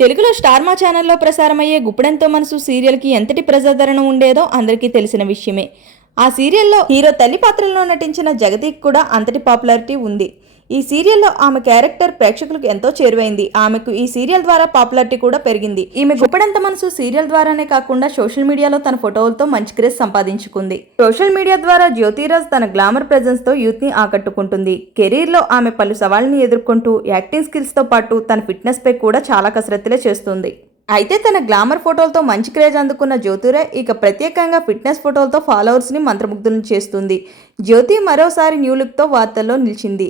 తెలుగులో స్టార్మా ఛానల్లో ప్రసారమయ్యే గుప్పుడంతో మనసు సీరియల్కి ఎంతటి ప్రజాదరణ ఉండేదో అందరికీ తెలిసిన విషయమే. ఆ సీరియల్లో హీరో తల్లి పాత్రలో నటించిన జగతికి కూడా అంతటి పాపులారిటీ ఉంది. ఈ సీరియల్లో ఆమె క్యారెక్టర్ ప్రేక్షకులకు ఎంతో చేరువైంది. ఆమెకు ఈ సీరియల్ ద్వారా పాపులారిటీ కూడా పెరిగింది. ఈమె గుప్పడంత మనసు సీరియల్ ద్వారానే కాకుండా సోషల్ మీడియాలో తన ఫోటోలతో మంచి క్రేజ్ సంపాదించుకుంది. సోషల్ మీడియా ద్వారా జ్యోతిరాజ్ తన గ్లామర్ ప్రెజెన్స్తో యూత్ని ఆకట్టుకుంటుంది. కెరీర్లో ఆమె పలు సవాళ్ళని ఎదుర్కొంటూ యాక్టింగ్ స్కిల్స్తో పాటు తన ఫిట్నెస్ పై కూడా చాలా కసరత్తులే చేస్తుంది. అయితే తన గ్లామర్ ఫోటోలతో మంచి క్రేజ్ అందుకున్న జ్యోతిరే ఇక ప్రత్యేకంగా ఫిట్నెస్ ఫోటోలతో ఫాలోవర్స్ని మంత్రముగ్ధులను చేస్తుంది. జ్యోతి మరోసారి న్యూ లుక్తో వార్తల్లో నిలిచింది.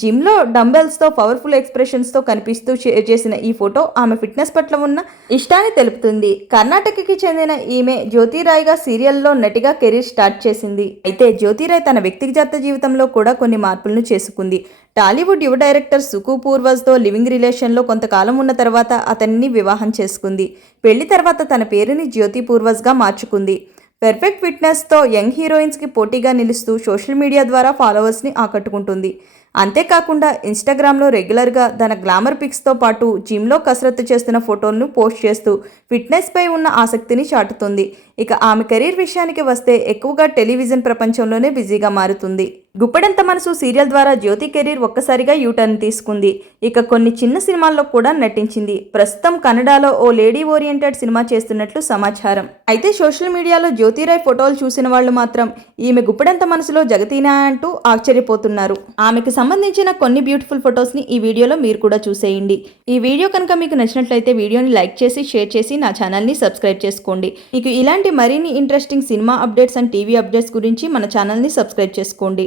జిమ్లో డంబెల్స్తో పవర్ఫుల్ ఎక్స్ప్రెషన్స్తో కనిపిస్తూ షేర్ చేసిన ఈ ఫోటో ఆమె ఫిట్నెస్ పట్ల ఉన్న ఇష్టాన్ని తెలుపుతుంది. కర్ణాటకకి చెందిన ఈమె జ్యోతిరాయ్గా సీరియల్లో నటిగా కెరీర్ స్టార్ట్ చేసింది. అయితే జ్యోతిరాయ్ తన వ్యక్తిగత జీవితంలో కూడా కొన్ని మార్పులను చేసుకుంది. టాలీవుడ్ యువ డైరెక్టర్ సుకు పూర్వజ్తో లివింగ్ రిలేషన్లో కొంతకాలం ఉన్న తర్వాత అతన్ని వివాహం చేసుకుంది. పెళ్ళి తర్వాత తన పేరుని జ్యోతి పూర్వజ్గా మార్చుకుంది. పెర్ఫెక్ట్ ఫిట్నెస్తో యంగ్ హీరోయిన్స్కి పోటీగా నిలుస్తూ సోషల్ మీడియా ద్వారా ఫాలోవర్స్ని ఆకట్టుకుంటుంది. అంతేకాకుండా ఇన్స్టాగ్రామ్లో రెగ్యులర్గా తన గ్లామర్ పిక్స్తో పాటు జిమ్లో కసరత్తు చేస్తున్న ఫోటోలను పోస్ట్ చేస్తూ ఫిట్నెస్పై ఉన్న ఆసక్తిని చాటుతుంది. ఇక ఆమె కెరీర్ విషయానికి వస్తే ఎక్కువగా టెలివిజన్ ప్రపంచంలోనే బిజీగా మారుతుంది. గుప్పెడంత మనసు సీరియల్ ద్వారా జ్యోతి కెరీర్ ఒక్కసారిగా యూటర్న్ తీసుకుంది. ఇక కొన్ని చిన్న సినిమాల్లో కూడా నటించింది. ప్రస్తుతం కన్నడలో ఓ లేడీ ఓరియంటెడ్ సినిమా చేస్తున్నట్లు సమాచారం. అయితే సోషల్ మీడియాలో జ్యోతిరాయ్ ఫోటోలు చూసిన వాళ్ళు మాత్రం ఈమె గుప్పెడంత మనసులో జగతీనా అంటూ ఆశ్చర్యపోతున్నారు. ఆమెకు సంబంధించిన కొన్ని బ్యూటిఫుల్ ఫొటోస్ని ఈ వీడియోలో మీరు కూడా చూసేయండి. ఈ వీడియో కనుక మీకు నచ్చినట్లయితే వీడియోని లైక్ చేసి షేర్ చేసి నా ఛానల్ని సబ్స్క్రైబ్ చేసుకోండి. మీకు ఇలాంటి మరిన్ని interesting cinema updates and TV updates గురించి మన ఛానల్ని సబ్స్క్రైబ్ చేసుకోండి.